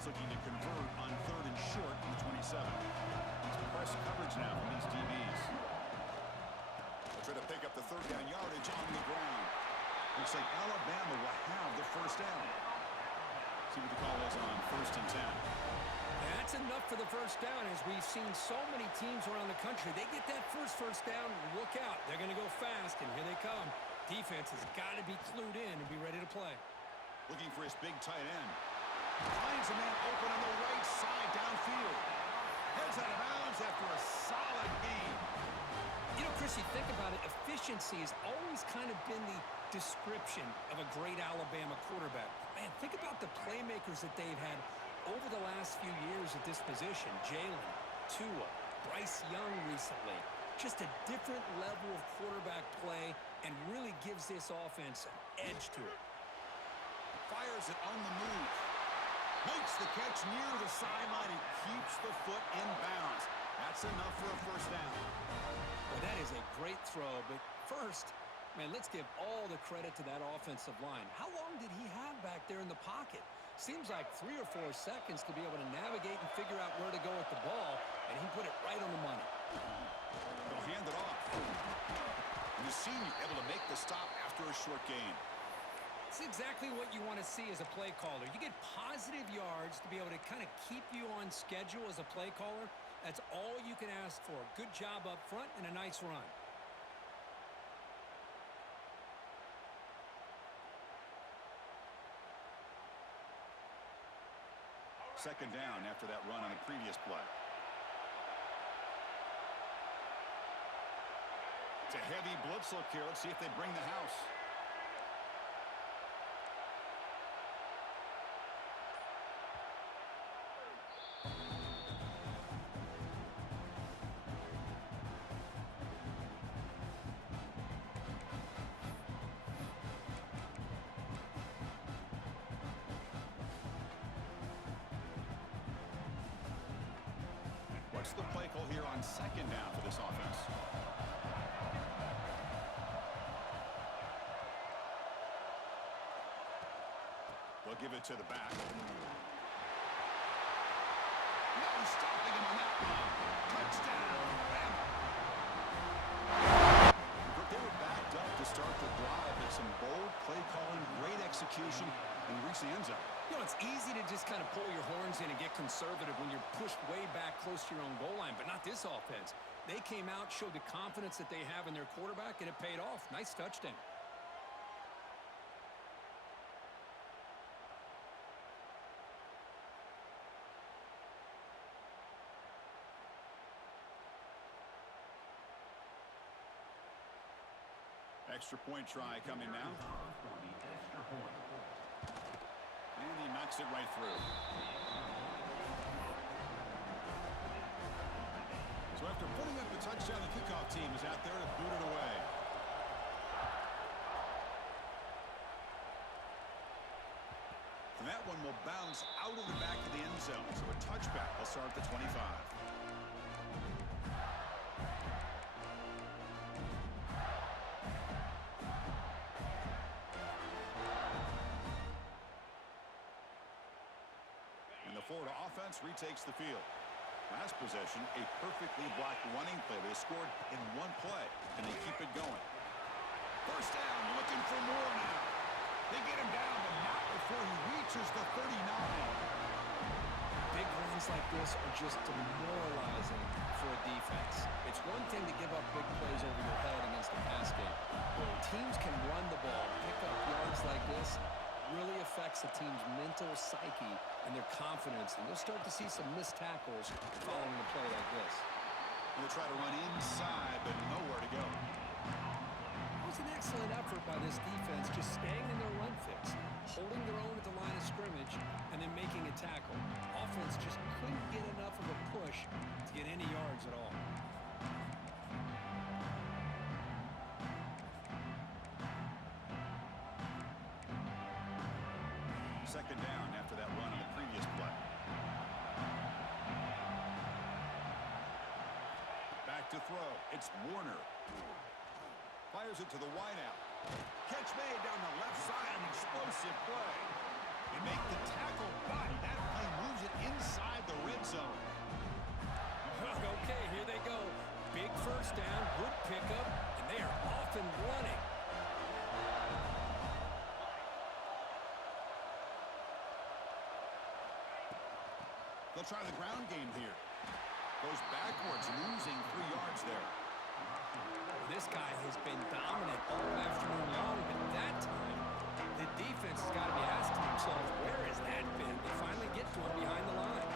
is looking to convert on 3rd and short from the 27. It's press coverage now from these DBs. They'll try to pick up the 3rd down yardage on the ground. Looks like Alabama will have the first down. See what the call is on 1st and 10. That's enough for the first down. As we've seen so many teams around the country, they get that first down, look out. They're going to go fast, and here they come. Defense has got to be clued in and be ready to play. Looking for his big tight end. Finds a man open on the right side downfield. Heads out of bounds after a solid gain. You know, Chris, you think about it, efficiency has always kind of been the description of a great Alabama quarterback. Man, think about the playmakers that they've had over the last few years at this position. Jalen, Tua, Bryce Young recently. Just a different level of quarterback play and really gives this offense an edge to it. Fires it on the move. Makes the catch near the sideline and keeps the foot in bounds. That's enough for a first down. Well, that is a great throw, but first, man, let's give all the credit to that offensive line. How long did he have back there in the pocket? Seems like 3 or 4 seconds to be able to navigate and figure out where to go with the ball, and he put it right on the money. They'll hand it off. And the senior able to make the stop after a short gain. It's exactly what you want to see as a play caller. You get positive yards to be able to kind of keep you on schedule as a play caller. That's all you can ask for. Good job up front and a nice run. Second down after that run on the previous play. It's a heavy blitz look here. Let's see if they bring the house. What's the play call here on second down for this offense? They'll give it to the back. No stopping him on that one. Touchdown, Bama. But they were backed up to start the drive. Had some bold play calling, great execution, and reached the end zone. You know, it's easy to just kind of pull your horns in and get conservative when you're pushed way back close to your own goal line, but not this offense. They came out, showed the confidence that they have in their quarterback, and it paid off. Nice touchdown. Extra point try coming now. And he knocks it right through. So after putting up the touchdown, the kickoff team is out there to boot it away. And that one will bounce out of the back of the end zone. So a touchback will start at the 25. Florida offense retakes the field. Last possession, a perfectly blocked running play. They scored in one play, and they keep it going. First down, looking for more now. They get him down, but not before he reaches the 39. Big runs like this are just demoralizing for a defense. It's one thing to give up big plays over your head against the pass game. When teams can run the ball, pick up yards like this, really affects the team's mental psyche and their confidence, and you'll start to see some missed tackles following a play like this. They'll try to run inside, but nowhere to go. It was an excellent effort by this defense, just staying in their run fix, holding their own at the line of scrimmage, and then making a tackle. Offense just couldn't get enough of a push to get any yards at all. Second down after that run on the previous play. Back to throw. It's Warner. Fires it to the wideout. Catch made down the left side. An explosive play. And They make the tackle, but that play moves it inside the red zone. Okay, here they go. Big first down, good pickup, and they are off and running. They'll try the ground game here. Goes backwards, losing 3 yards there. This guy has been dominant all afternoon long, but that time, the defense has got to be asking themselves, where has that been? They finally get to him behind the line.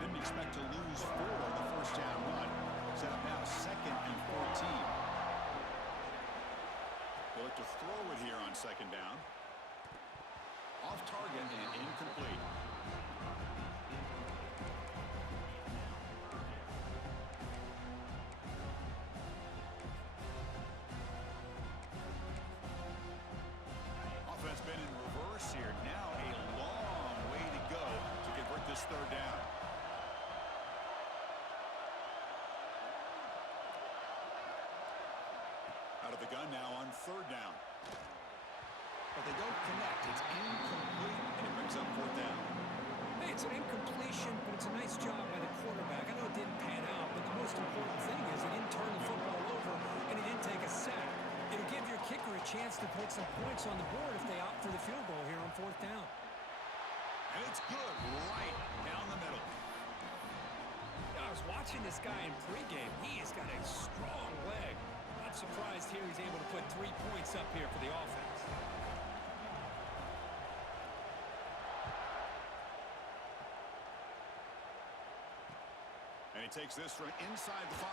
Didn't expect to lose 4 on the first down run. Set up now 2nd and 14. They'll look to throw it here on 2nd down. Off target and incomplete. Offense been in reverse here. Now a long way to go to convert this 3rd down. Out of the gun now on 3rd down. But they don't connect. It's incomplete, and it brings up 4th down. Hey, it's an incompletion, but it's a nice job by the quarterback. I know it didn't pan out, but the most important thing is he didn't turn the football over, and he didn't take a sack. It'll give your kicker a chance to put some points on the board if they opt for the field goal here on 4th down. And it's good right down the middle. I was watching this guy in pregame. He has got a strong leg. Not surprised here he's able to put 3 points up here for the offense. And he takes this from inside the 5.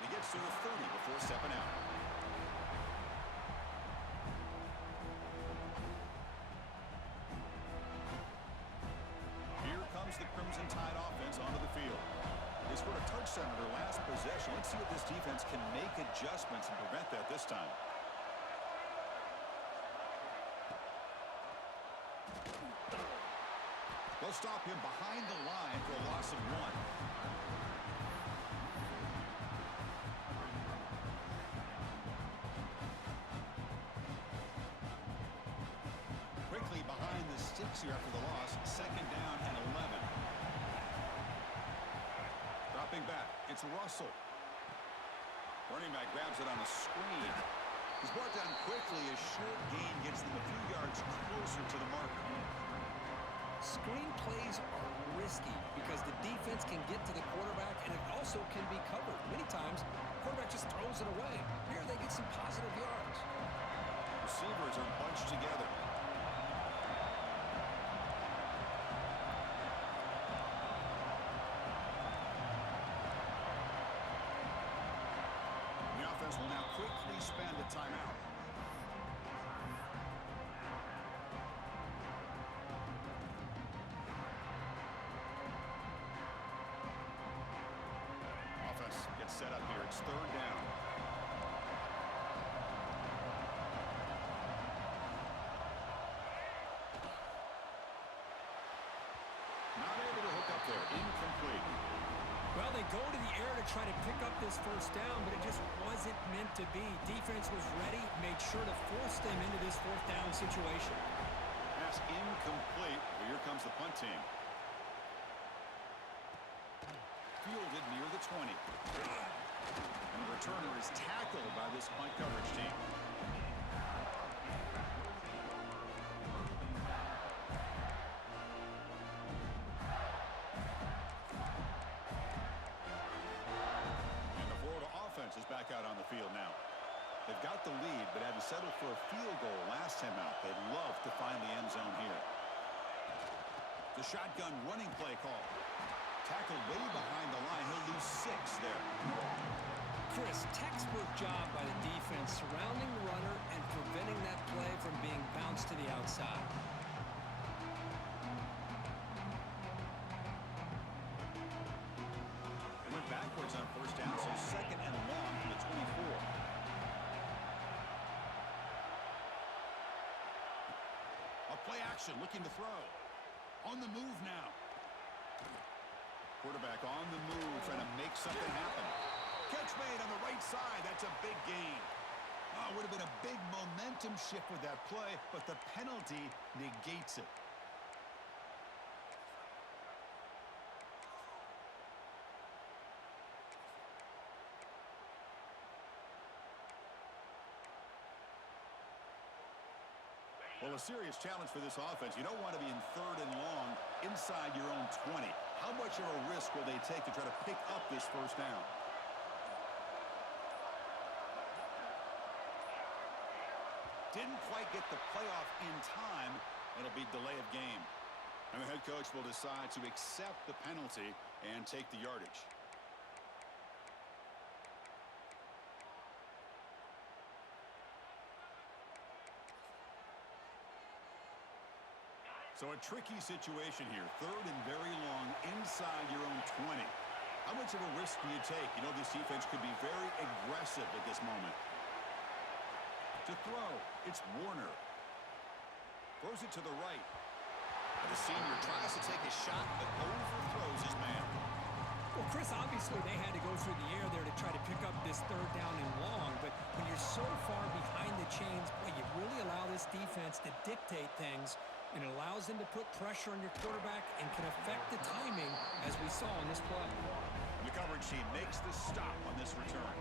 He gets to the 30 before stepping out. Here comes the Crimson Tide offense onto the field. They scored a touchdown in their last possession. Let's see if this defense can make adjustments and prevent that this time. They'll stop him behind the line for a loss of 1. Quickly behind the sticks here after the loss. 2nd down and 11. Dropping back. It's Russell. Running back grabs it on a screen. He's brought down quickly. A short gain gets them a few yards closer to the marker. Screen plays are risky because the defense can get to the quarterback and it also can be covered. Many times, the quarterback just throws it away. Here they get some positive yards. Receivers are bunched together. The offense will now quickly spend a timeout. Set up here. It's 3rd down. Not able to hook up there. Incomplete. Well, they go to the air to try to pick up this 1st down, but it just wasn't meant to be. Defense was ready, made sure to force them into this 4th down situation. Pass incomplete. Well, here comes the punt team. Fielded near the 20. And the returner is tackled by this punt coverage team. And the Florida offense is back out on the field now. They've got the lead, but had to settle for a field goal last time out. They'd love to find the end zone here. The shotgun running play call. Tackled way behind the line. He'll lose 6 there. Chris, textbook job by the defense surrounding the runner and preventing that play from being bounced to the outside. They went backwards on 1st down, so 2nd and long from the 24. A play action looking to throw. On the move now. Quarterback on the move, trying to make something happen. Catch made on the right side. That's a big gain. Oh, it would have been a big momentum shift with that play, but the penalty negates it. Well, a serious challenge for this offense. You don't want to be in 3rd and long inside your own 20. How much of a risk will they take to try to pick up this first down? Didn't quite get the playoff in time. It'll be delay of game. And the head coach will decide to accept the penalty and take the yardage. So a tricky situation here. 3rd and very long inside your own 20. How much of a risk do you take? You know, this defense could be very aggressive at this moment. To throw, it's Warner. Throws it to the right. The senior tries to take a shot, but overthrows his man. Well, Chris, obviously they had to go through the air there to try to pick up this 3rd down and long, but when you're so far behind the chains, boy, you really allow this defense to dictate things, and it allows them to put pressure on your quarterback and can affect the timing, as we saw in this play. The coverage team makes the stop on this return.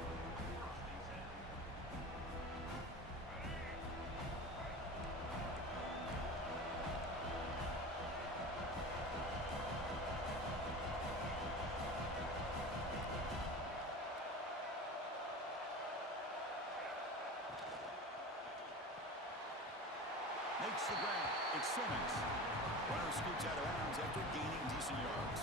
Makes the grab. It's Simmons. Runner scoots out of bounds after gaining decent yards.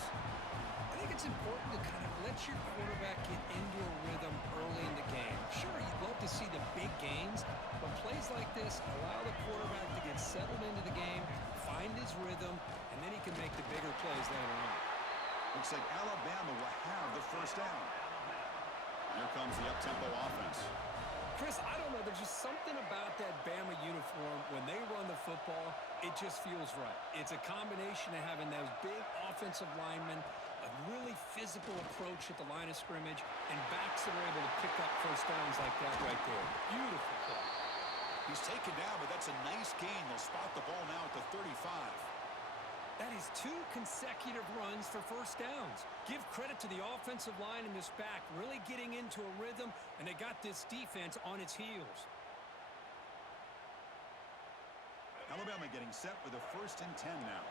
I think it's important to kind of let your quarterback get into a rhythm early in the game. Sure, you'd love to see the big gains, but plays like this allow the quarterback to get settled into the game, find his rhythm, and then he can make the bigger plays later on. Looks like Alabama will have the first down. Here comes the up-tempo offense. Chris, I don't know. There's just something about that Bama uniform. When they run the football, it just feels right. It's a combination of having those big offensive linemen, a really physical approach at the line of scrimmage, and backs that are able to pick up first downs like that right there. Beautiful play. He's taken down, but that's a nice gain. They'll spot the ball now at the 35. That is 2 consecutive runs for first downs. Give credit to the offensive line and this back really getting into a rhythm, and they got this defense on its heels. Alabama getting set with a 1st and 10 now.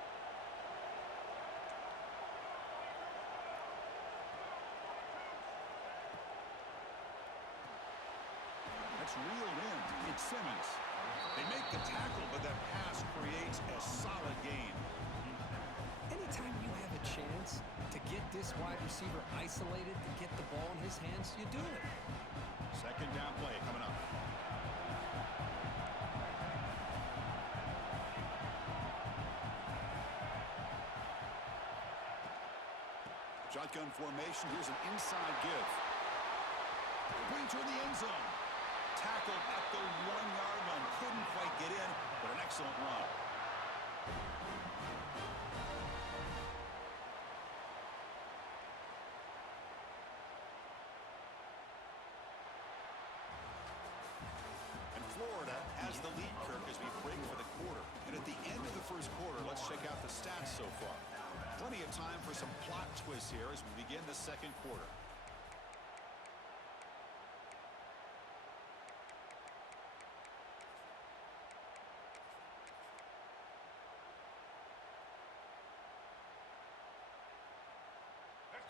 That's reeled in. It's Simmons. They make the tackle, but that pass creates a solid gain. Anytime you have a chance to get this wide receiver isolated, to get the ball in his hands, you do it. 2nd down play coming up. Shotgun formation. Here's an inside give. Bring toward the end zone. Tackled at the 1-yard line. Couldn't quite get in, but an excellent run. And Florida has the lead, Kirk, as we break for the quarter. And at the end of the first quarter, let's check out the stats so far. Plenty of time for some plot twists here as we begin the 2nd quarter.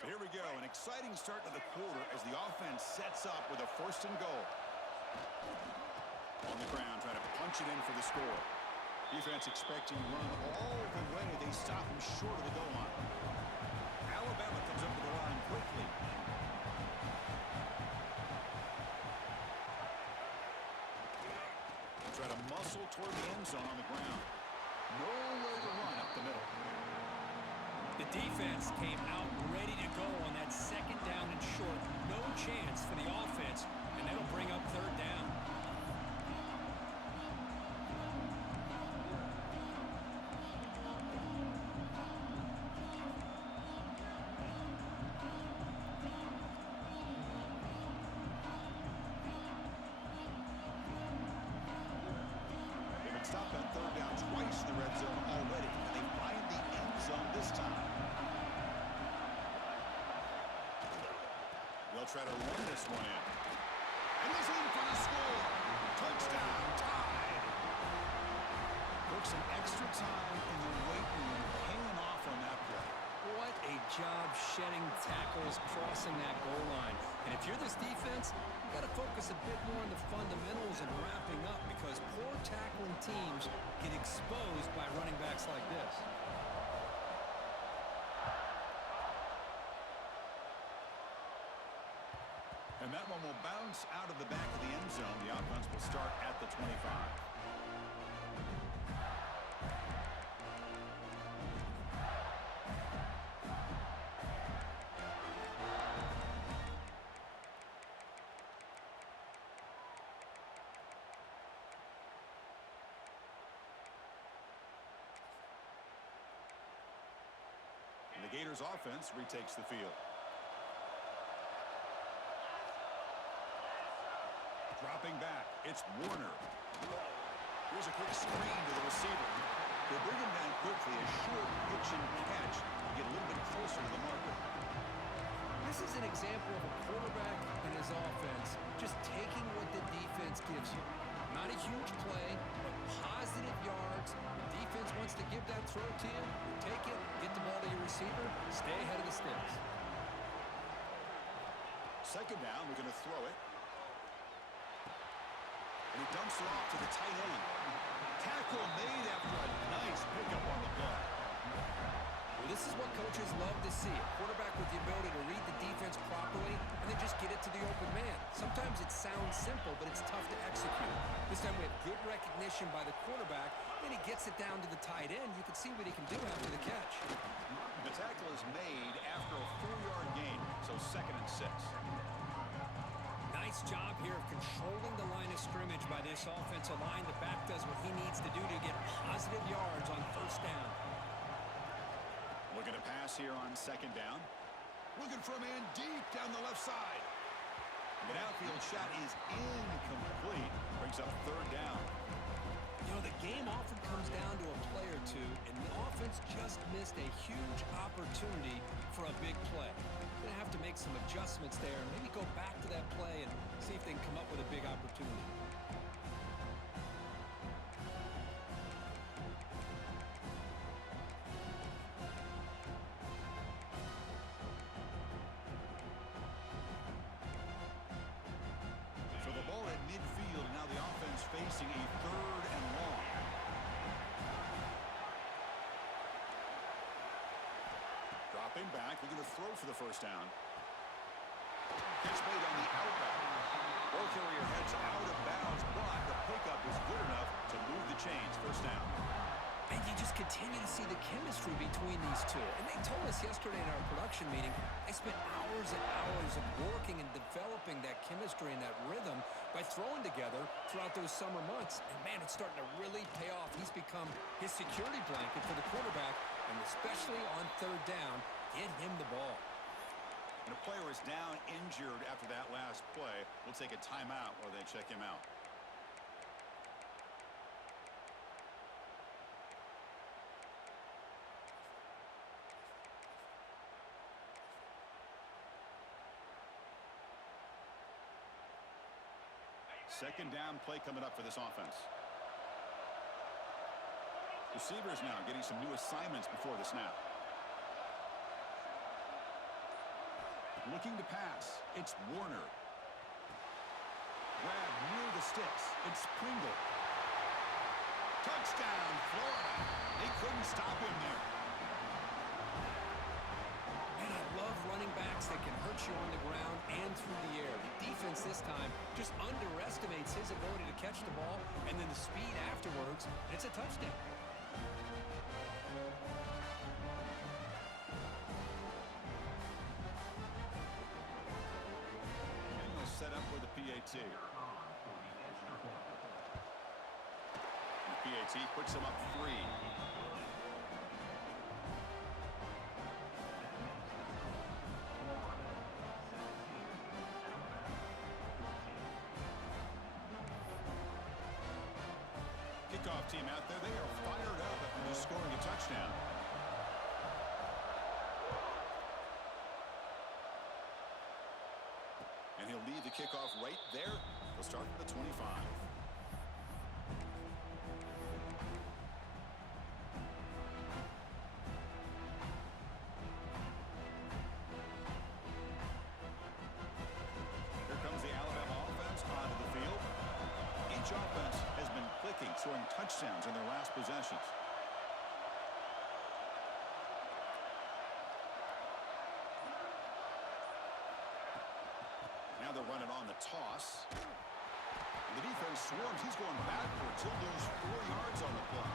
So here we go, an exciting start to the quarter as the offense sets up with a 1st and goal. On the ground, trying to punch it in for the score. Defense expecting to run all the way. They stop him short of the goal line. Alabama comes up to the line quickly. Try to muscle toward the end zone on the ground. No way to run up the middle. The defense came out ready to go on that 2nd down and short. No chance for the offense, and that'll bring up 3rd down. try to run this one in. And he's in for the score. Touchdown, tied. Took some extra time in the weight room, paying off on that play. What a job shedding tackles, crossing that goal line. And if you're this defense, you've got to focus a bit more on the fundamentals and wrapping up, because poor tackling teams get exposed by running backs like this. And that one will bounce out of the back of the end zone. The offense will start at the 25. And the Gators offense retakes the field. Dropping back, it's Warner. Here's a quick screen to the receiver. They bring him down quickly, a short pitch and catch to get a little bit closer to the marker. This is an example of a quarterback and his offense just taking what the defense gives you. Not a huge play, but positive yards. The defense wants to give that throw to you. You take it, get the ball to your receiver, stay ahead of the sticks. Second down, we're going to throw it. And he dumps it off to the tight end. Tackle made after a nice pickup on the play. Well, this is what coaches love to see. A quarterback with the ability to read the defense properly and then just get it to the open man. Sometimes it sounds simple, but it's tough to execute. This time we have good recognition by the quarterback. Then he gets it down to the tight end. You can see what he can do after the catch. The tackle is made after a 4-yard gain, so 2nd and 6. Nice job here of controlling the line of scrimmage by this offensive line. The back does what he needs to do to get positive yards on first down. Looking to pass here on 2nd down. Looking for a man deep down the left side. The outfield shot is incomplete. Brings up 3rd down. You know, the game often comes down to a play or two, and the offense just missed a huge opportunity for a big play. They're going to have to make some adjustments there and maybe go back to that play and see if they can come up with a big opportunity. So the ball at midfield, now the offense facing a 3rd and long. Dropping back, we're going to throw for the first down. Catch made on the outback. Ball carrier heads out of bounds, but the pickup is good enough to move the chains. First down. And you just continue to see the chemistry between these two. And they told us yesterday in our production meeting, they spent hours and hours of working and developing that chemistry and that rhythm by throwing together throughout those summer months. And, man, it's starting to really pay off. He's become his security blanket for the quarterback, and especially on 3rd down, get him the ball. And a player is down injured after that last play. We'll take a timeout while they check him out. Second down play coming up for this offense. Receivers now getting some new assignments before the snap. Looking to pass. It's Warner. Grab near the sticks. It's Pringle. Touchdown, Florida. They couldn't stop him there. Man, I love running backs that can hurt you on the ground and through the air. The defense this time just underestimates his ability to catch the ball, and then the speed afterwards, it's a touchdown. And they'll set up with a PAT. The PAT puts him up 3. Kickoff team out there, they are fired up after just scoring a touchdown. the kickoff right there. They'll start at the 25. Here comes the Alabama offense onto the field. Each offense has been clicking, scoring touchdowns in their last possessions. Now they're running on the toss. The defense swarms. He's going backwards. He'll lose 4 yards on the play.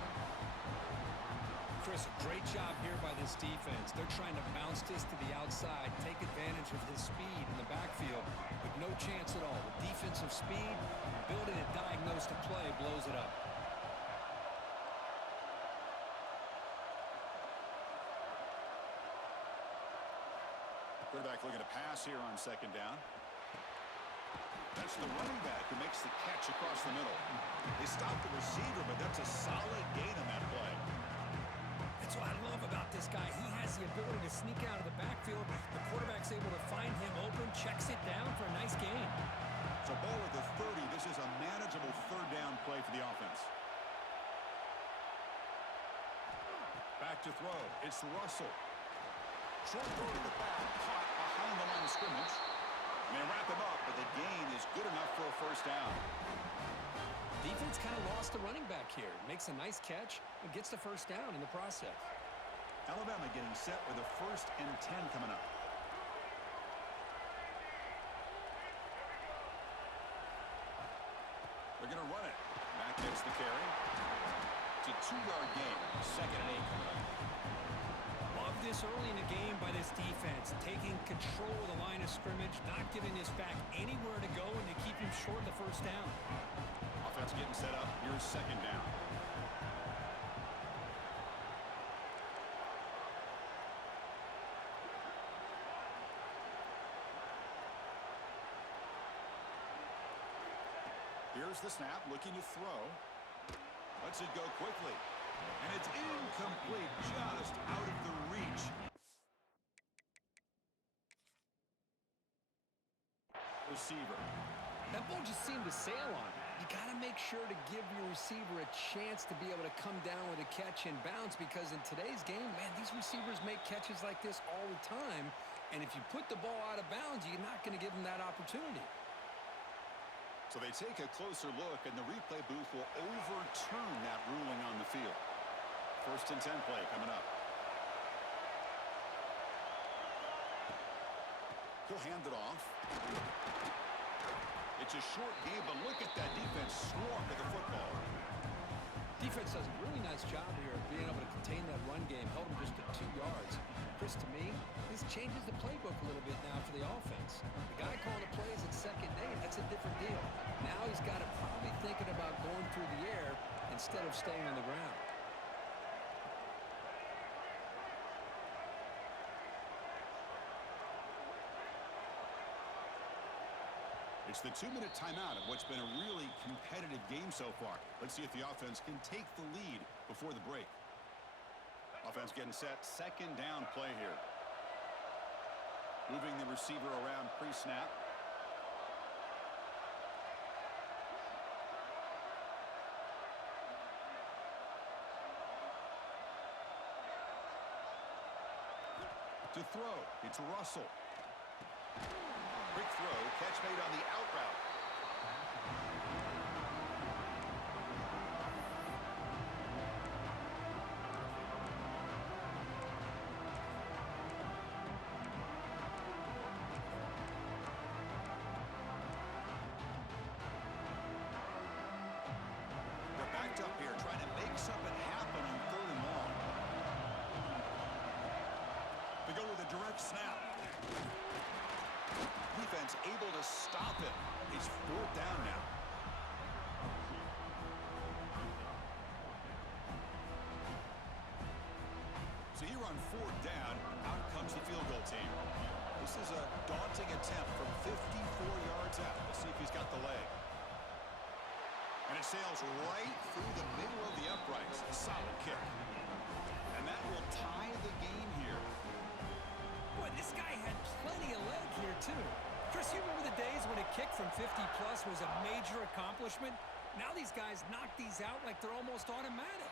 Chris, great job here by this defense. They're trying to bounce this to the outside, take advantage of his speed in the backfield with no chance at all. With defensive speed, ability to diagnose the play blows it up. Quarterback looking to pass here on second down. That's the running back who makes the catch across the middle. They stopped the receiver, but that's a solid gain on that play. That's what I love about this guy. He has the ability to sneak out of the backfield. The quarterback's able to find him open, checks it down for a nice gain. So ball at the 30. This is a manageable third down play for the offense. Back to throw. It's Russell. Short throw to the back, caught behind the line of scrimmage. They wrap him up, but the gain is good enough for a first down. Defense kind of lost the running back here. Makes a nice catch and gets the first down in the process. Alabama getting set with a 1st and 10 coming up. They're going to run it. Mack gets the carry. It's a 2-yard gain. 2nd and 8 coming up. Love this early in the game by this defense, taking control of the line of scrimmage, not giving this back anywhere to go, and to keep him short of the first down. Offense getting set up. Here's 2nd down. Here's the snap, looking to throw. Lets it go quickly. And it's incomplete, just out of the reach. Receiver. That ball just seemed to sail on him. You got to make sure to give your receiver a chance to be able to come down with a catch and bounce, because in today's game, man, these receivers make catches like this all the time. And if you put the ball out of bounds, you're not going to give them that opportunity. So they take a closer look, and the replay booth will overturn that ruling on the field. 1st and 10 play coming up. He'll hand it off. It's a short game, but look at that defense swarm to the football. Defense does a really nice job here of being able to contain that run game, held him just at 2 yards. Chris, to me, this changes the playbook a little bit now for the offense. The guy calling the plays at 2nd and 8, that's a different deal. Now he's got to probably thinking about going through the air instead of staying on the ground. It's the 2-minute timeout of what's been a really competitive game so far. Let's see if the offense can take the lead before the break. Offense getting set. 2nd down play here. Moving the receiver around pre-snap. To throw, it's Russell. Quick throw, catch made on the out route. They're backed up here, trying to make something happen on 3rd and long. They go with a direct snap. Defense able to stop it. It's 4th down now. So here on 4th down, out comes the field goal team. This is a daunting attempt from 54 yards out. Let's see if he's got the leg. And it sails right through the middle of the uprights. A solid kick. And that will tie the game here. Boy, this guy had plenty of leg here, too. Chris, you remember the days when a kick from 50-plus was a major accomplishment? Now these guys knock these out like they're almost automatic.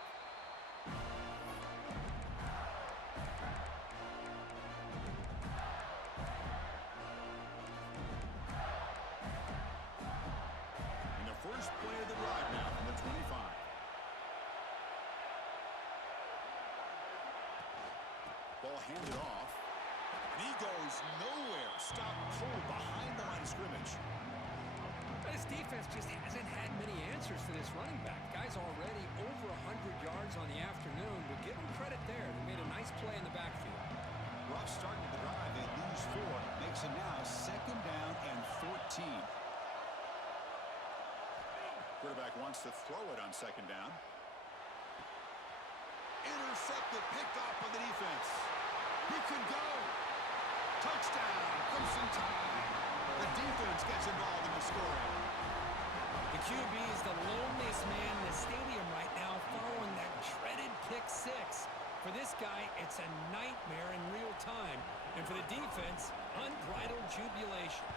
And the first play of the drive now from the 25. Ball handed off. And he goes nowhere. Stop cold behind the line of scrimmage. This defense just hasn't had many answers for this running back. Guy's already over 100 yards on the afternoon, but give him credit there. They made a nice play in the backfield. Rough start to the drive. They lose 4. Makes it now 2nd down and 14. Quarterback wants to throw it on 2nd down. Intercepted, picked off by the defense. He can go. Touchdown, Crimson Tide. The defense gets involved in the scoring. The QB is the loneliest man in the stadium right now following that dreaded pick 6. For this guy, it's a nightmare in real time. And for the defense, unbridled jubilation.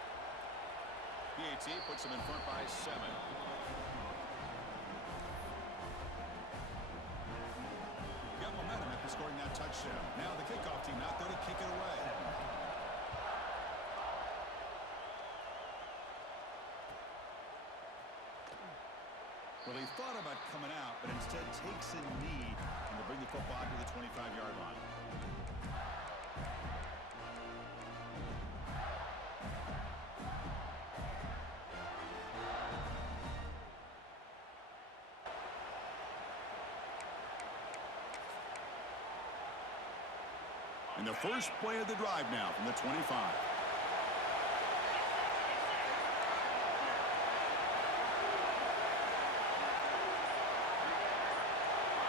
PAT puts him in front by 7. Got momentum after scoring that touchdown. Now the kickoff team out there to kick it away. Well, he thought about coming out, but instead takes a knee and will bring the football to the 25-yard line. And the first play of the drive now from the 25.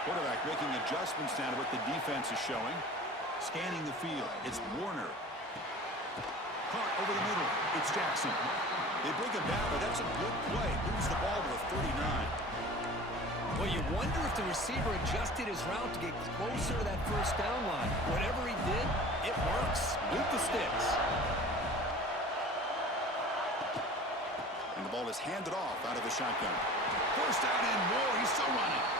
Quarterback making adjustments down to what the defense is showing. Scanning the field. It's Warner. Caught over the middle. It's Jackson. They bring him down, but that's a good play. Moves the ball to the 39. Well, you wonder if the receiver adjusted his route to get closer to that first down line. Whatever he did, it works. With the sticks. And the ball is handed off out of the shotgun. First down and more. He's still running.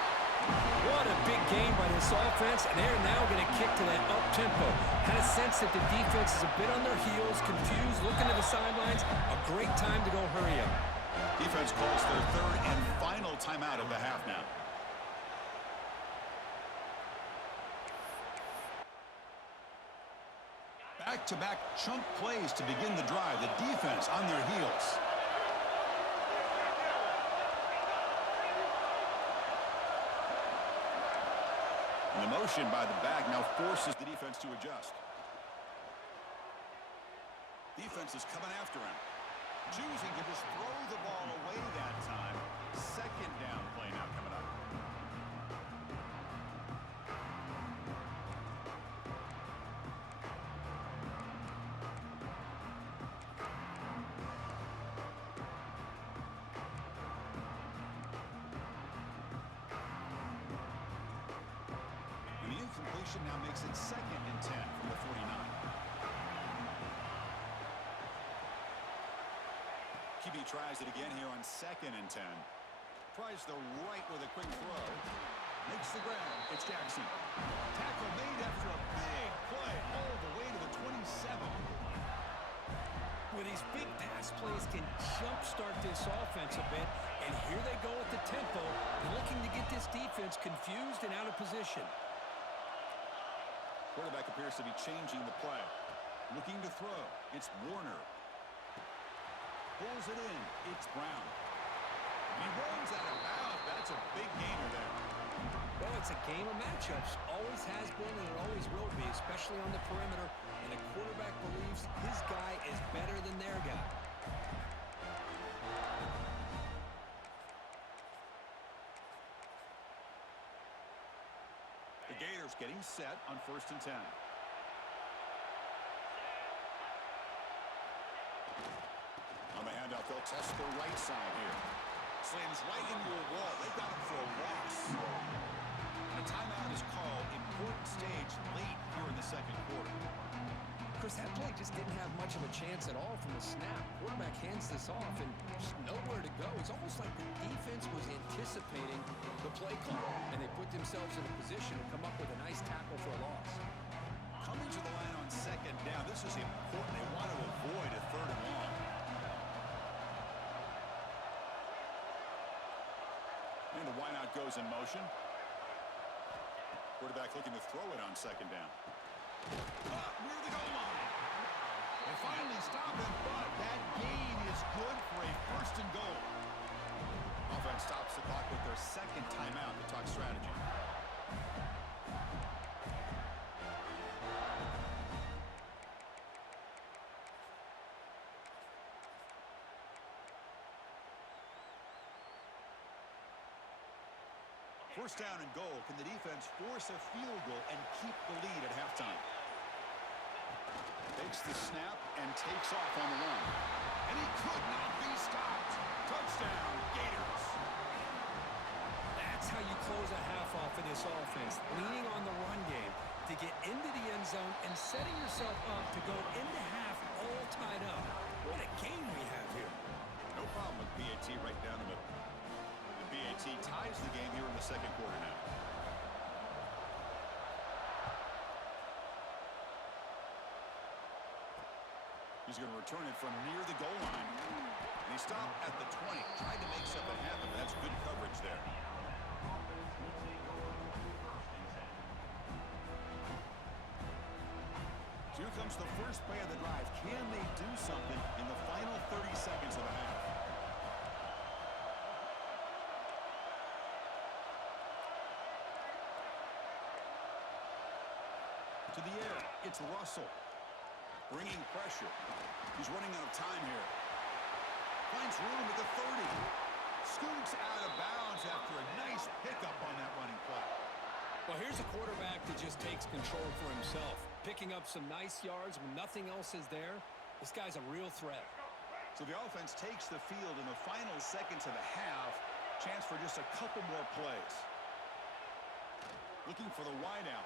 What a big game by this offense, and they're now going to kick to that up-tempo. Had a sense that the defense is a bit on their heels, confused, looking to the sidelines. A great time to go hurry up. Defense calls their 3rd and final timeout of the half now. Back-to-back chunk plays to begin the drive. The defense on their heels. And the motion by the back now forces the defense to adjust. Defense is coming after him. Choosing to just throw the ball away that time. 2nd down play now coming up. And the incompletion now makes it 2nd and 10 from the 49. QB tries it again here on 2nd and 10. Tries the right with a quick throw. Makes the ground. It's Jackson. Tackle made after a big play all the way to the 27. Well, these big pass plays can jumpstart this offense a bit, and here they go at the tempo, looking to get this defense confused and out of position. Quarterback appears to be changing the play. Looking to throw. It's Warner. Pulls it in. It's Brown. And he runs out of bounds. That's a big gainer there. Well, it's a game of matchups. Always has been and it always will be, especially on the perimeter. And the quarterback believes his guy is better than their guy. The Gators getting set on 1st and 10. On the handoff, they'll test the right side here. Slams right into a wall. They got him for a loss. And a timeout is called. Important stage late here in the 2nd quarter. Chris, that play just didn't have much of a chance at all from the snap. Quarterback hands this off and just nowhere to go. It's almost like the defense was anticipating the play call, and they put themselves in a position to come up with a nice tackle for a loss. Coming to the line on second down. This is important. They want to avoid a third and long. And the wideout goes in motion. Quarterback looking to throw it on second down. Near the goal line. They finally stop him, but that gain is good for a first and goal. Offense stops the clock with their second timeout to talk strategy. First down and goal. Can the defense force a field goal and keep the lead at halftime? Takes the snap and takes off on the run. And he could not be stopped. Touchdown, Gators. That's how you close a half off in this offense, leaning on the run game to get into the end zone and setting yourself up to go into half all tied up. What a game we have here. No problem with BAT right down the middle. The BAT ties the game here in the second quarter now. He's going to return it from near the goal line. And he stopped at the 20. Tried to make something happen, but that's good coverage there. So here comes the first play of the drive. Can they do something in the final 30 seconds of the half? To the air, it's Russell. Bringing pressure. He's running out of time here. Finds room at the 30. Scoots out of bounds after a nice pickup on that running play. Well, here's a quarterback that just takes control for himself. Picking up some nice yards when nothing else is there. This guy's a real threat. So the offense takes the field in the final seconds of the half. Chance for just a couple more plays. Looking for the wideout.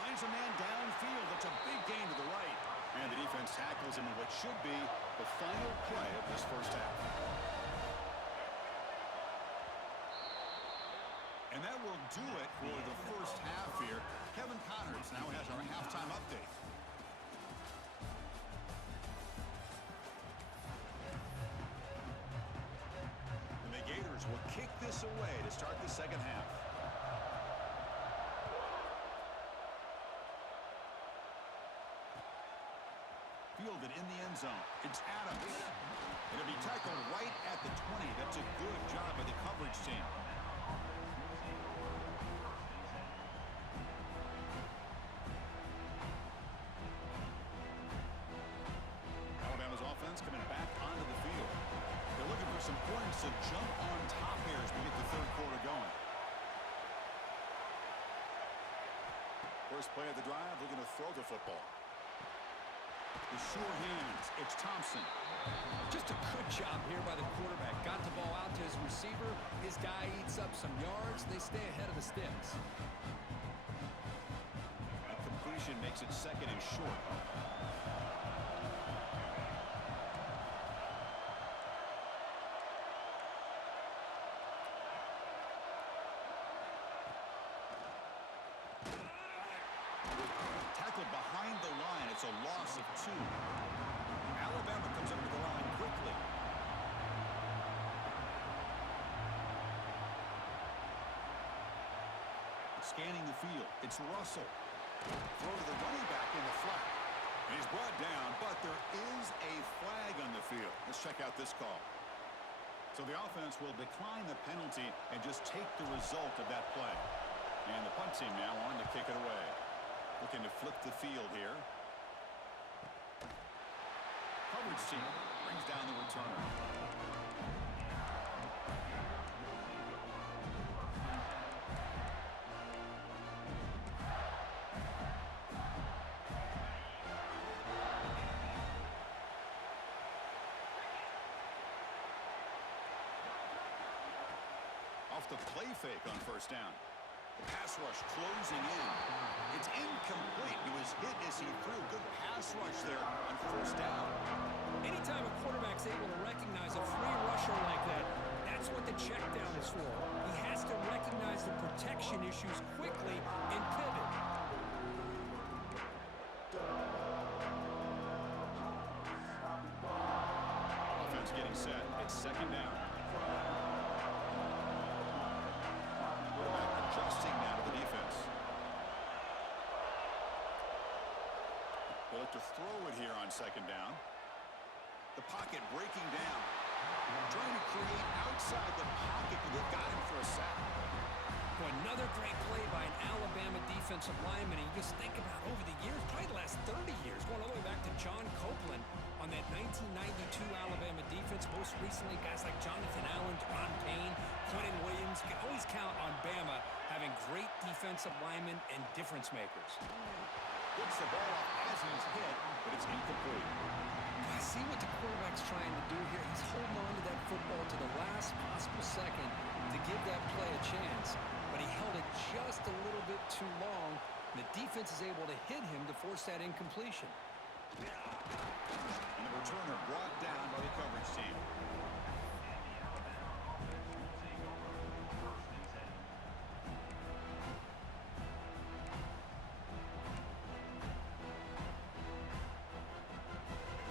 Finds a man downfield. That's a big gain to the right. And the defense tackles him in what should be the final play of this first half. And that will do it for the first half here. Kevin Connors now has our halftime update. And the Gators will kick this away to start the second half. Fielded in the end zone. It's Adams. It'll be tackled right at the 20. That's a good job by the coverage team. Alabama's offense coming back onto the field. They're looking for some points to jump on top here as we get the third quarter going. First play of the drive, looking to throw the football. The sure hands. It's Thompson. Just a good job here by the quarterback. Got the ball out to his receiver. His guy eats up some yards. They stay ahead of the sticks. A completion makes it second and short. Tackled behind the line. It's a loss of 2. Alabama comes up to the line quickly. Scanning the field. It's Russell. Throw to the running back in the flat. And he's brought down, but there is a flag on the field. Let's check out this call. So the offense will decline the penalty and just take the result of that play. And the punt team now on to kick it away. Looking to flip the field here. Coverage team brings down the returner. Off the play fake on first down. Pass rush closing in. It's incomplete. It was hit as he threw. Good pass rush there on first down. Anytime a quarterback's able to recognize a free rusher like that, that's what the check down is for. He has to recognize the protection issues quickly and pivot. Offense getting set. It's second down. Quarterback adjusting now to the defense. They look to throw it here on second down. The pocket breaking down. Trying to create outside the pocket, but they've got him for a sack. Boy, another great play by an Alabama defensive lineman. And you just think about over the years, probably the last 30 years, going all the way back to John Copeland on that 1992 Alabama defense. Most recently, guys like Jonathan Allen, Deron Payne, Quentin Williams. You can always count on Bama having great defensive linemen and difference makers. Gets the ball off as he's hit, but it's incomplete. I see what the quarterback's trying to do here. He's holding on to that football to the last possible second to give that play a chance. But he held it just a little bit too long. And the defense is able to hit him to force that incompletion. And the returner brought down by the coverage team.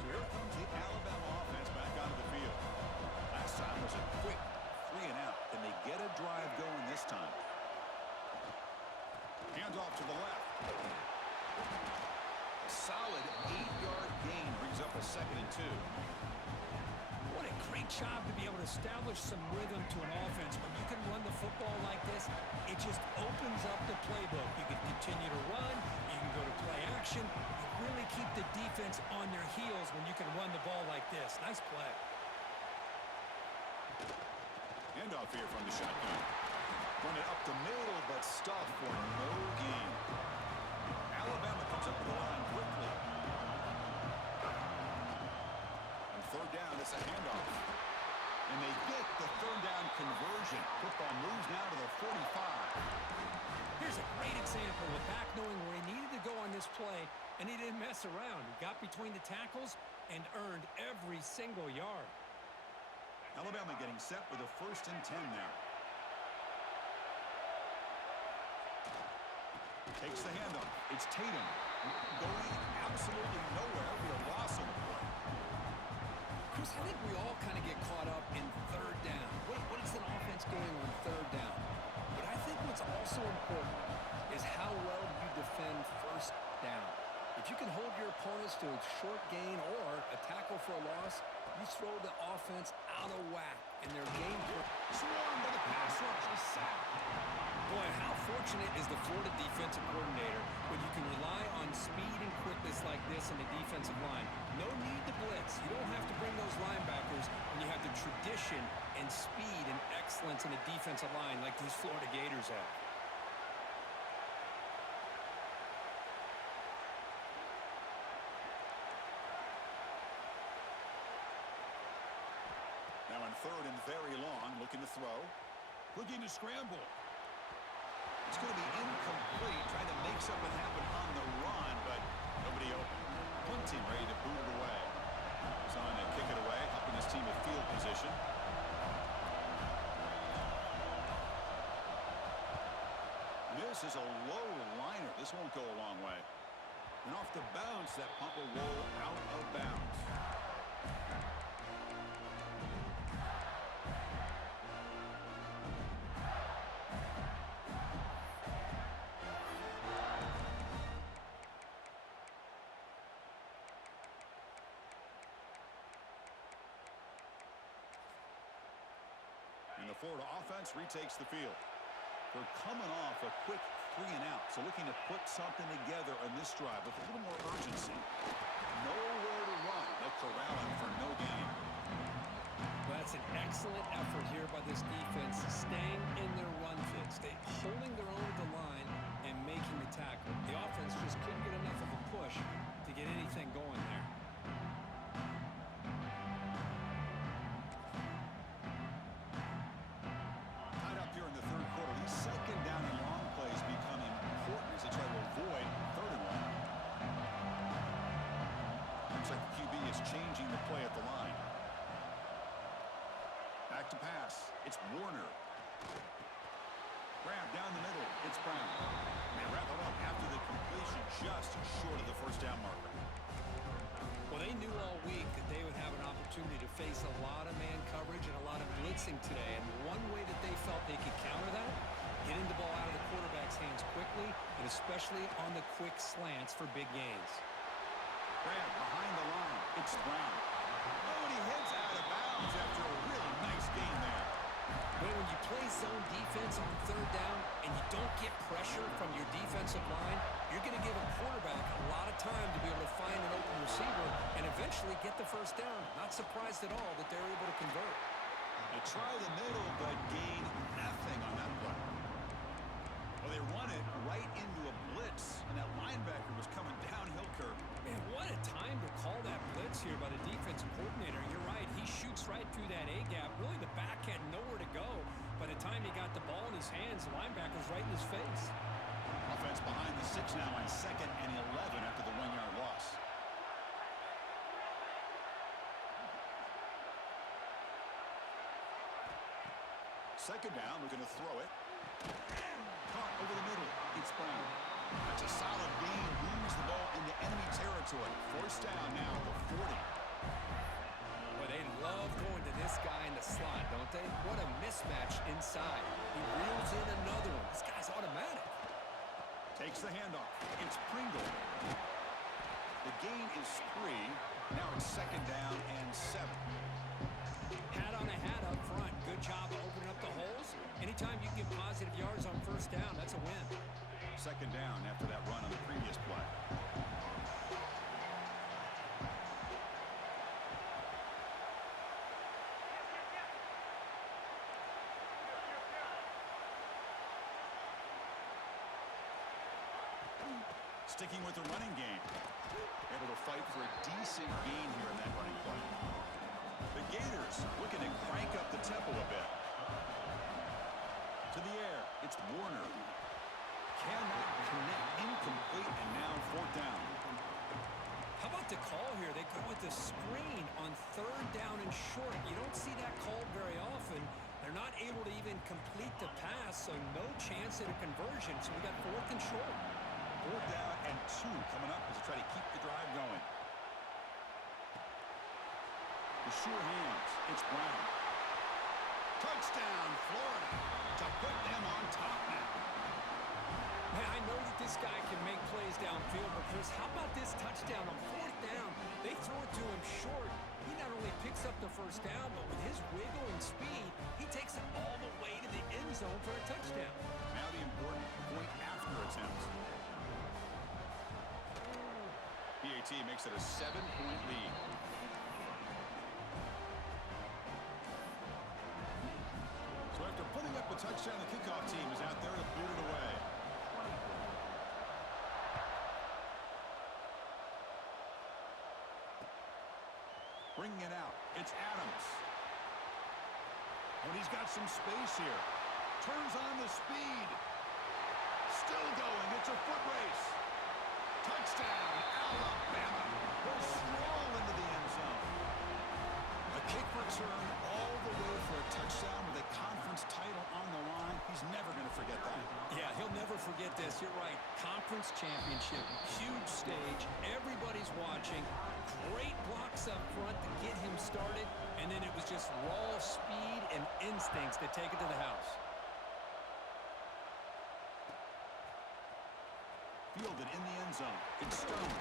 So here comes the Alabama offense back onto the field. Last time was a quick 3 and out. Can they get a drive going this time? Handoff to the left. A solid 8-yard gain brings up a 2nd and 2. What a great job to be able to establish some rhythm to an offense. When you can run the football like this, it just opens up the playbook. You can continue to run. You can go to play action. You really keep the defense on their heels when you can run the ball like this. Nice play. Handoff here from the shotgun. Run it up the middle, but stuffed for no gain. Alabama comes up with the line quickly. On third down, it's a handoff. And they get the third down conversion. Football moves now to the 45. Here's a great example of back knowing where he needed to go on this play, and he didn't mess around. He got between the tackles and earned every single yard. Alabama getting set with a 1st and 10 now. Takes the handoff. It's Tatum. Going absolutely nowhere. It'll be a loss on the play. Chris, I think we all kind of get caught up in third down. What is an offense doing on third down? But I think what's also important is how well you defend first down. If you can hold your opponents to a short gain or a tackle for a loss, you throw the offense out of whack in their game. Swarmed by the pass rush. A sack. Boy, how fortunate is the Florida defensive coordinator when you can rely on speed and quickness like this in the defensive line. No need to blitz. You don't have to bring those linebackers when you have the tradition and speed and excellence in the defensive line like these Florida Gators have. Now on third and very long, looking to throw. Looking to scramble. It's going to be incomplete, trying to make something happen on the run, but nobody open. Punting ready to boot it away. He's on to kick it away, helping his team with field position. This is a low liner. This won't go a long way. And off the bounce, that punt will roll out of bounds. And the Florida offense retakes the field. They're coming off a quick 3 and out, so looking to put something together on this drive with a little more urgency. Nowhere to run. They'll corral him for no gain. Well, that's an excellent effort here by this defense, staying in their run fits. They holding their own at the line and making the tackle. The offense just couldn't get enough of a push to get anything going there. is changing the play at the line. Back to pass. It's Warner. Grab down the middle. It's Brown. They wrap it up after the completion, just short of the first down marker. Well, they knew all week that they would have an opportunity to face a lot of man coverage and a lot of blitzing today. And one way that they felt they could counter that, getting the ball out of the quarterback's hands quickly, and especially on the quick slants for big gains. Grab behind the line. It's Brown. Oh, and he heads out of bounds after a really nice gain there. But when you play zone defense on third down and you don't get pressure from your defensive line, you're going to give a quarterback a lot of time to be able to find an open receiver and eventually get the first down. Not surprised at all that they're able to convert. They try the middle, but gain nothing on that play. Well, they run it right into a blitz, and that linebacker was coming downhill curve. Man, what a time to call that blitz here by the defensive coordinator. You're right. He shoots right through that A-gap. Really, the back had nowhere to go. By the time he got the ball in his hands, the linebacker's right in his face. Offense behind the 6 now on 2nd and 11 after the 1-yard loss. Second down, we're going to throw it. Caught over the middle. It's Brown. That's a solid gain. Moves the ball into enemy territory. First down now, the 40. Well, they love going to this guy in the slot, don't they? What a mismatch inside. He reels in another one. This guy's automatic. Takes the handoff. It's Pringle. The gain is 3. Now it's 2nd down and 7. Hat on a hat up front. Good job of opening up the holes. Anytime you can get positive yards on first down, that's a win. 2nd down after that run on the previous play. Sticking with the running game. Able to fight for a decent gain here in that running play. The Gators looking to crank up the tempo a bit. To the air, it's Warner. Cannot connect, incomplete, and now 4th down. How about the call here? They go with the screen on 3rd down and short. You don't see that called very often. They're not able to even complete the pass, so no chance at a conversion. So we got 4th and short. 4th down and 2 coming up as they try to keep the drive going. The sure hands. It's Brown. Touchdown, Florida, to put them on top now. Man, I know that this guy can make plays downfield, but Chris, how about this touchdown on 4th down? They throw it to him short. He not only picks up the first down, but with his wiggle and speed, he takes it all the way to the end zone for a touchdown. Now the important point after attempt. PAT makes it a 7-point lead. So after putting up a touchdown, the kickoff team is out there to boot it away. Bringing it out, it's Adams. And he's got some space here. Turns on the speed. Still going, it's a foot race. Touchdown, Alabama. They'll stroll into the end zone. A kick return all the way for a touchdown with a conference title on the line. He's never going to forget that. Yeah, he'll never forget this. You're right. Conference championship, huge stage. Everybody's watching. Great blocks up front to get him started. And then it was just raw speed and instincts that take it to the house. Fielded in the end zone. It's Stone.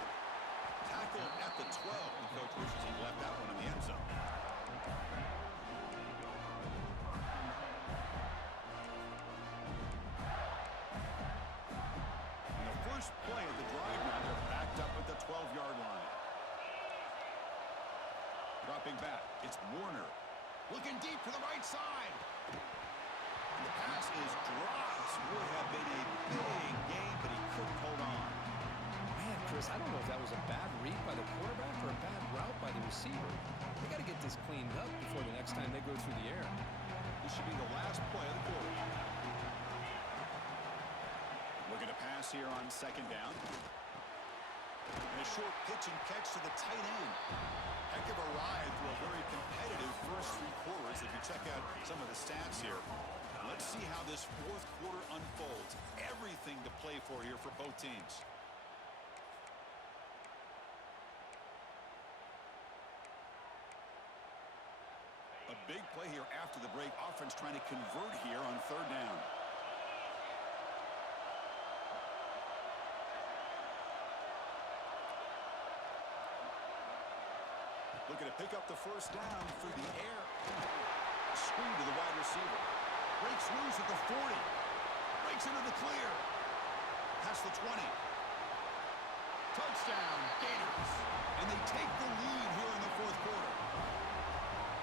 Tackled at the 12. The coach wishes he left that one in the end zone. And the first play of the drive now, they're backed up at the 12-yard line. Dropping back, it's Warner. Looking deep to the right side. And the pass is dropped. Would have been a big game, but he couldn't hold on. Man, Chris, I don't know if that was a bad read by the quarterback or a bad route by the receiver. They got to get this cleaned up before the next time they go through the air. This should be the last play of the quarter. Looking to pass here on 2nd down. And And a short pitch and catch to the tight end. Heck of a ride through a very competitive first three quarters. If you check out some of the stats here, let's see how this fourth quarter unfolds. Everything to play for here for both teams. A big play here after the break. Offense trying to convert here on third down. Looking to pick up the first down through the air. Screen to the wide receiver. Breaks loose at the 40. Breaks into the clear. Past the 20. Touchdown, Gators. And they take the lead here in the fourth quarter.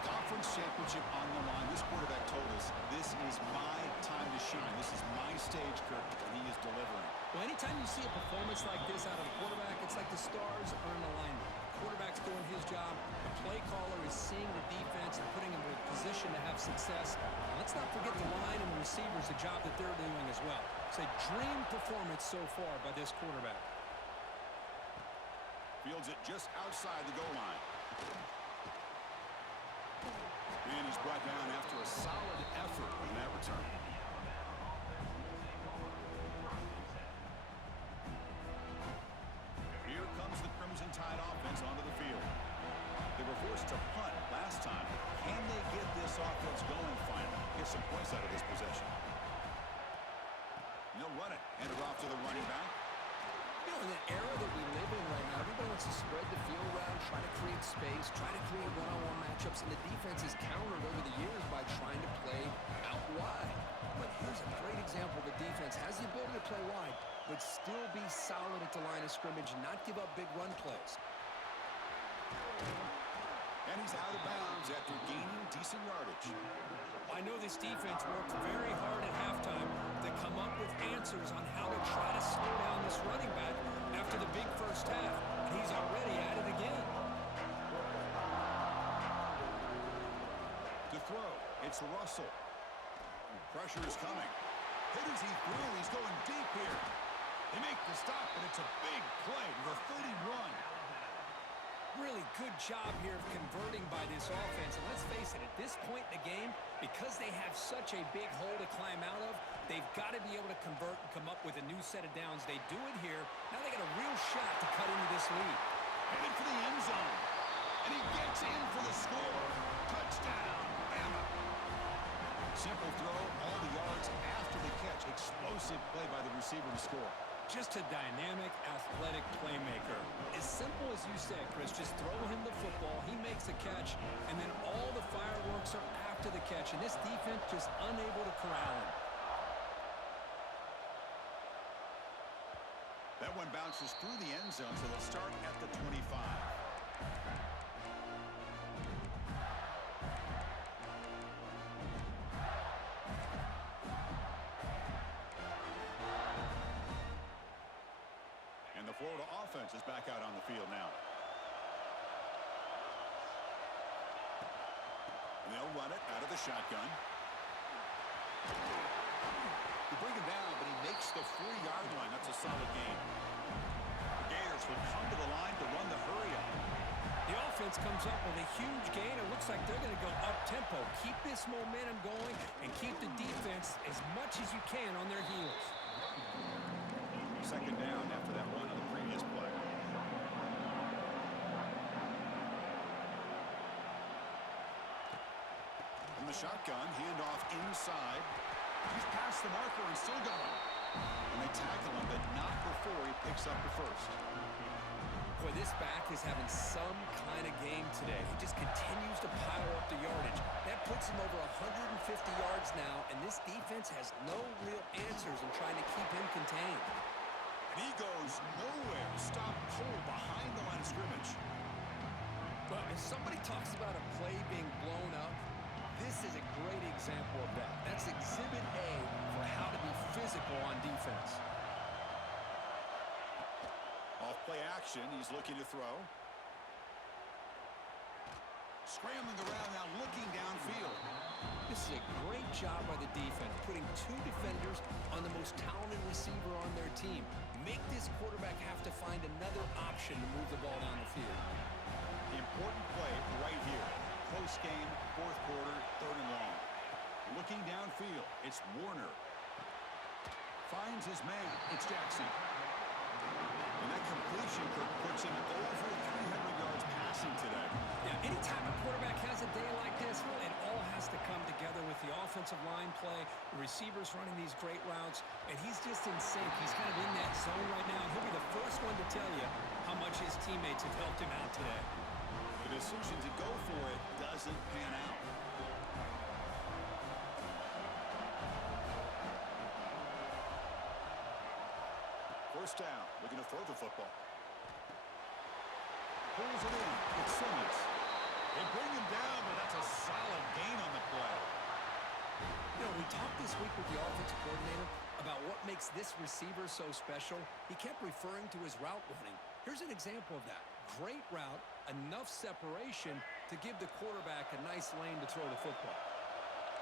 Conference championship on the line. This quarterback told us, this is my time to shine. This is my stage, Kirk, and he is delivering. Well, anytime you see a performance like this out of a quarterback, it's like the stars are in alignment. The quarterback's doing his job. The play caller is seeing the defense and putting him in a position to have success. And let's not forget the line and the receivers, the job that they're doing as well. It's a dream performance so far by this quarterback. Fields it just outside the goal line. And he's brought down after a solid effort in that return. Here comes the Crimson Tide offense onto the field. They were forced to punt last time. Can they get this offense going finally? Get some points out of this possession. And they'll run it. Hand it off to the running back. You know, in the era that we live in right now, everybody wants to spread the field around, try to create space, try to create one-on-one matchups, and the defense is countered over the years by trying to play out wide. But here's a great example. The defense has the ability to play wide, but still be solid at the line of scrimmage and not give up big run plays. And he's out of bounds after gaining decent yardage. I know this defense worked very hard at halftime to come up with answers on how to try to slow down this running back after the big first half. And he's already at it again. To throw, it's Russell. Pressure is coming. Hit as he threw. He's going deep here. They make the stop, and it's a big play to the 31. Really good job here of converting by this offense. And let's face it, at this point in the game, because they have such a big hole to climb out of, they've got to be able to convert and come up with a new set of downs. They do it here. Now they got a real shot to cut into this lead. Headed for the end zone. And he gets in for the score. Touchdown, Bama. Simple throw, all the yards after the catch. Explosive play by the receiver to score. Just a dynamic, athletic playmaker. As simple as you said, Chris, just throw him the football, he makes a catch, and then all the fireworks are after the catch. And this defense just unable to corral him. That one bounces through the end zone, so they'll start at the 25. The Florida offense is back out on the field now. And they'll run it out of the shotgun. They bring him down, but he makes the 40-yard line. That's a solid gain. The Gators will come to the line to run the hurry-up. The offense comes up with a huge gain. It looks like they're going to go up-tempo. Keep this momentum going and keep the defense as much as you can on their heels. Second down after that run on the previous play. From the shotgun, handoff inside. He's past the marker and still going. And they tackle him, but not before he picks up the first. Boy, this back is having some kind of game today. He just continues to pile up the yardage. That puts him over 150 yards now, and this defense has no real answers in trying to keep him contained. And he goes nowhere. Stop cold behind the line of scrimmage. But if somebody talks about a play being blown up, this is a great example of that. That's exhibit A for how to be physical on defense. Off play action, he's looking to throw. Scrambling around now, looking downfield. This is a great job by the defense, putting two defenders on the most talented receiver on their team. Make this quarterback have to find another option to move the ball down the field. Important play right here. Close game, fourth quarter, third and long. Looking downfield, it's Warner. Finds his man, it's Jackson. And that completion puts him over 300 yards passing today. Yeah, anytime a quarterback has a day like this, well, it all has to come together with the offensive line play, the receivers running these great routes, and he's just in sync. He's kind of in that zone right now, and he'll be the first one to tell you how much his teammates have helped him out today. The decision to go for it doesn't pan out. First down, looking to throw the football. Pulls it in. It's Simmons. They bring him down, but that's a solid gain on the play. You know, we talked this week with the offensive coordinator about what makes this receiver so special. He kept referring to his route running. Here's an example of that. Great route, enough separation to give the quarterback a nice lane to throw the football.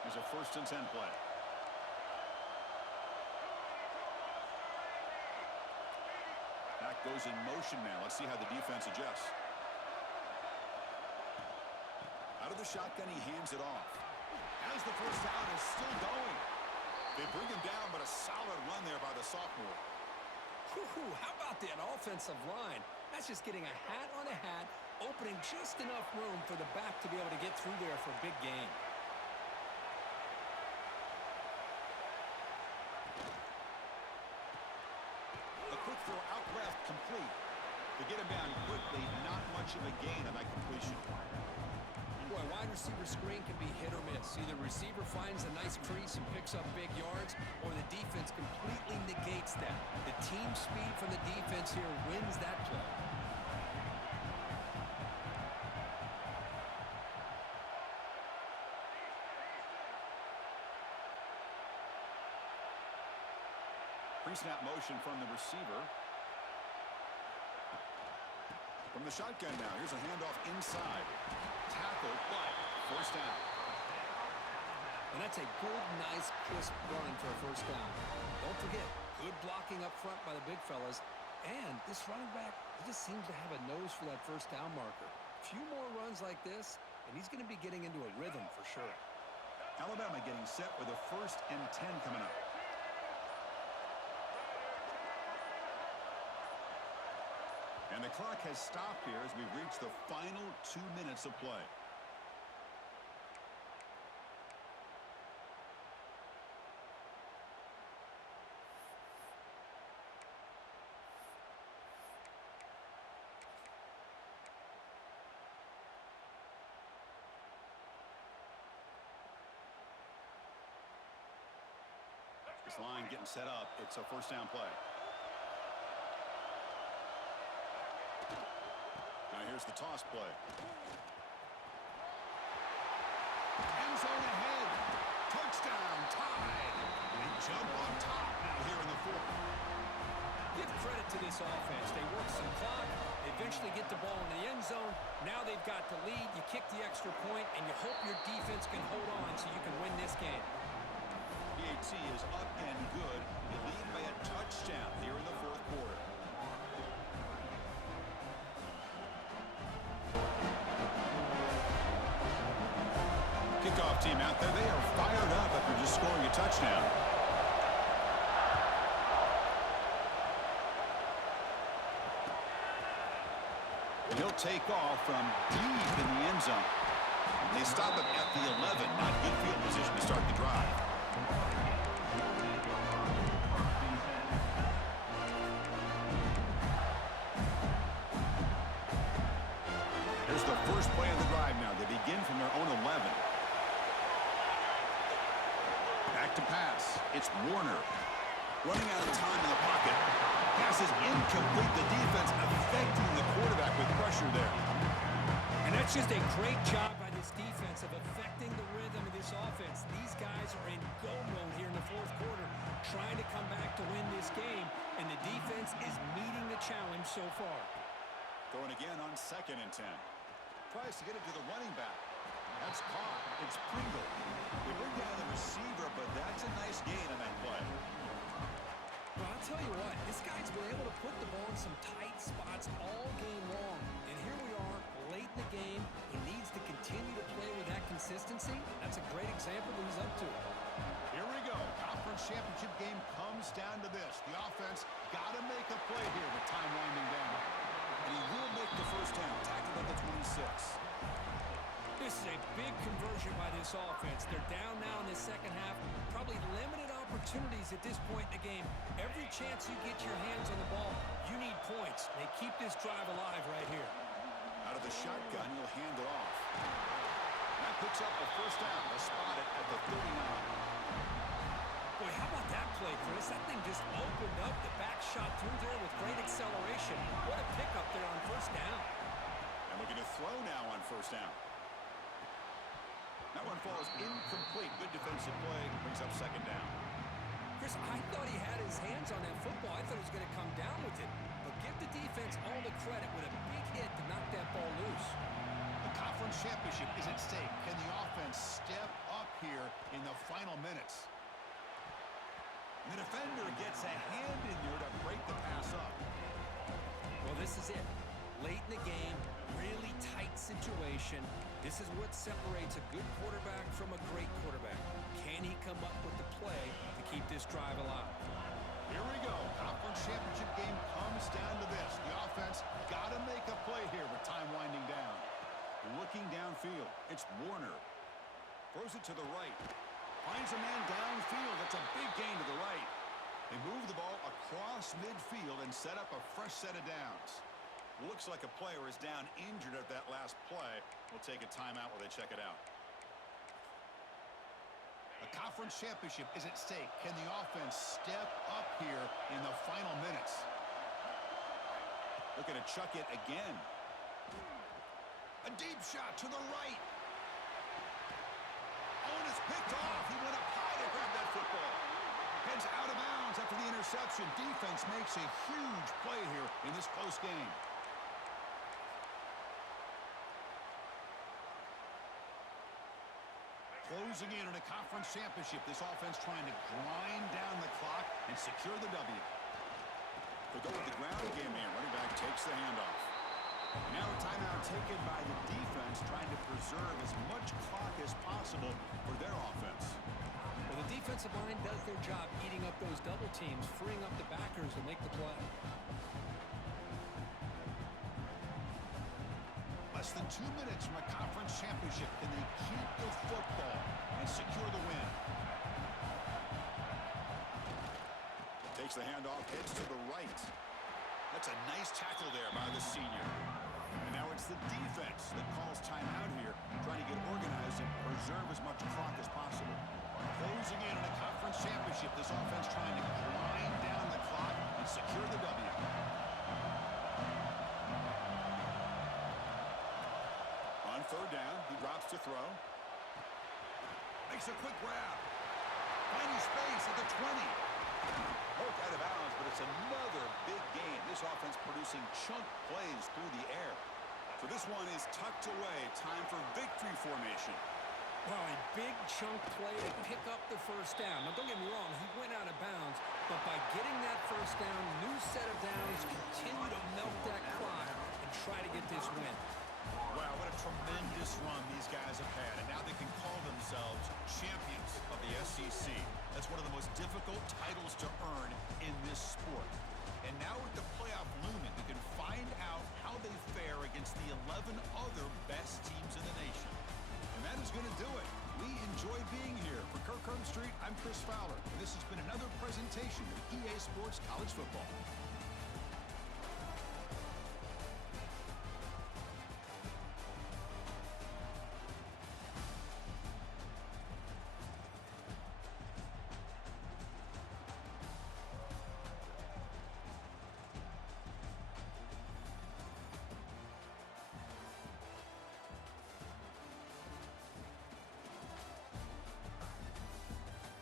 Here's a 1st and 10 play. Back goes in motion now. Let's see how the defense adjusts. Out of the shotgun, he hands it off. As the first down is still going. They bring him down, but a solid run there by the sophomore. Whew, how about that offensive line? That's just getting a hat on a hat, opening just enough room for the back to be able to get through there for a big gain. A quick throw out left, complete. To get him down quickly, not much of a gain on that completion. Boy, wide receiver screen can be hit or miss. Either receiver finds a nice crease and picks up big yards, or the defense completely negates that. The team speed from the defense here wins that play. Pre-snap motion from the receiver. From the shotgun now, here's a handoff inside. Tackle, but first down. And that's a good, nice, crisp run for a first down. Don't forget, good blocking up front by the big fellas. And this running back, he just seems to have a nose for that first down marker. A few more runs like this, and he's going to be getting into a rhythm for sure. Alabama getting set with a 1st and 10 coming up. And the clock has stopped here as we've reached the final 2 minutes of play. This line getting set up. It's a first down play. Now here's the toss play. End zone ahead. Touchdown, tied. They jump on top now here in the fourth. Give credit to this offense. They work some clock. They eventually get the ball in the end zone. Now they've got the lead. You kick the extra point, and you hope your defense can hold on so you can win this game. PAT is up and good. They lead by a touchdown here in the fourth quarter. Kickoff team out there. They are fired up after just scoring a touchdown. He'll take off from deep in the end zone. They stop him at the 11. Not good field position to start the drive. Here's the first play of the drive now. They begin from their own 11. Back to pass. It's Warner. Running out of time in the pocket. Pass is incomplete. The defense affecting the quarterback with pressure there. And that's just a great job by this defense of affecting the rhythm of this offense. These guys are in go mode here in the fourth quarter, trying to come back to win this game, and the defense is meeting the challenge so far. Going again on 2nd and 10. Tries to get it to the running back. That's caught. It's Pringle. They bring down the receiver, but that's a nice gain on that play. Well, I'll tell you what, this guy's been able to put the ball in some tight spots all game long. And here we are, late in the game. He needs to continue to play with that consistency. That's a great example that he's up to. Here we go. Conference championship game comes down to this. The offense got to make a play here with time winding down. And he will make the first down, tackled at the 26. This is a big conversion by this offense. They're down now in the second half. Probably limited opportunities at this point in the game. Every chance you get your hands on the ball, you need points. They keep this drive alive right here. Out of the shotgun, he'll hand it off. That picks up a first down. They spot it at the 39. Boy, how about that play, Chris? That thing just opened up. The back shot through there with great acceleration. What a pickup there on first down. And looking to throw now on first down. That one falls incomplete. Good defensive play. Brings up second down. Chris, I thought he had his hands on that football. I thought he was going to come down with it. But give the defense all the credit with a big hit to knock that ball loose. The conference championship is at stake. Can the offense step up here in the final minutes? And the defender gets a hand in there to break the pass up. Well, this is it. Late in the game, really tight situation. This is what separates a good quarterback from a great quarterback. Can he come up with the play to keep this drive alive? Here we go. Conference championship game comes down to this. The offense got to make a play here with time winding down. Looking downfield. It's Warner. Throws it to the right. Finds a man downfield. That's a big gain to the right. They move the ball across midfield and set up a fresh set of downs. Looks like a player is down injured at that last play. We'll take a timeout while they check it out. A conference championship is at stake. Can the offense step up here in the final minutes? Looking to chuck it again. A deep shot to the right. Oh, and it's picked off. He went up high to grab that football. Heads out of bounds after the interception. Defense makes a huge play here in this close game. Closing in on a conference championship, this offense trying to grind down the clock and secure the W. They go with the ground game here. Running back takes the handoff. Now a timeout taken by the defense, trying to preserve as much clock as possible for their offense. Well, the defensive line does their job eating up those double teams, freeing up the backers to make the play. Less than 2 minutes from a conference championship. Can they keep the football and secure the win? Takes the handoff, heads to the right. That's a nice tackle there by the senior. And now it's the defense that calls timeout here, trying to get organized and preserve as much clock as possible. Closing in on a conference championship, this offense trying to grind down the clock and secure the W. On third down, he drops to throw. Makes a quick grab. Finding space at the 20. Poked out of bounds, but it's another big gain. This offense producing chunk plays through the air. So this one is tucked away. Time for victory formation. Well, a big chunk play to pick up the first down. Now, don't get me wrong, he went out of bounds, but by getting that first down, new set of downs, continue to melt that clock and try to get this win. Wow, what a tremendous run these guys have had, and now they can call themselves champions of the SEC. That's one of the most difficult titles to earn in this sport. And now with the playoff looming, we can find out how they fare against the 11 other best teams in the nation. And that is going to do it. We enjoy being here. For Kirk Street, I'm Chris Fowler, and this has been another presentation of EA Sports College Football.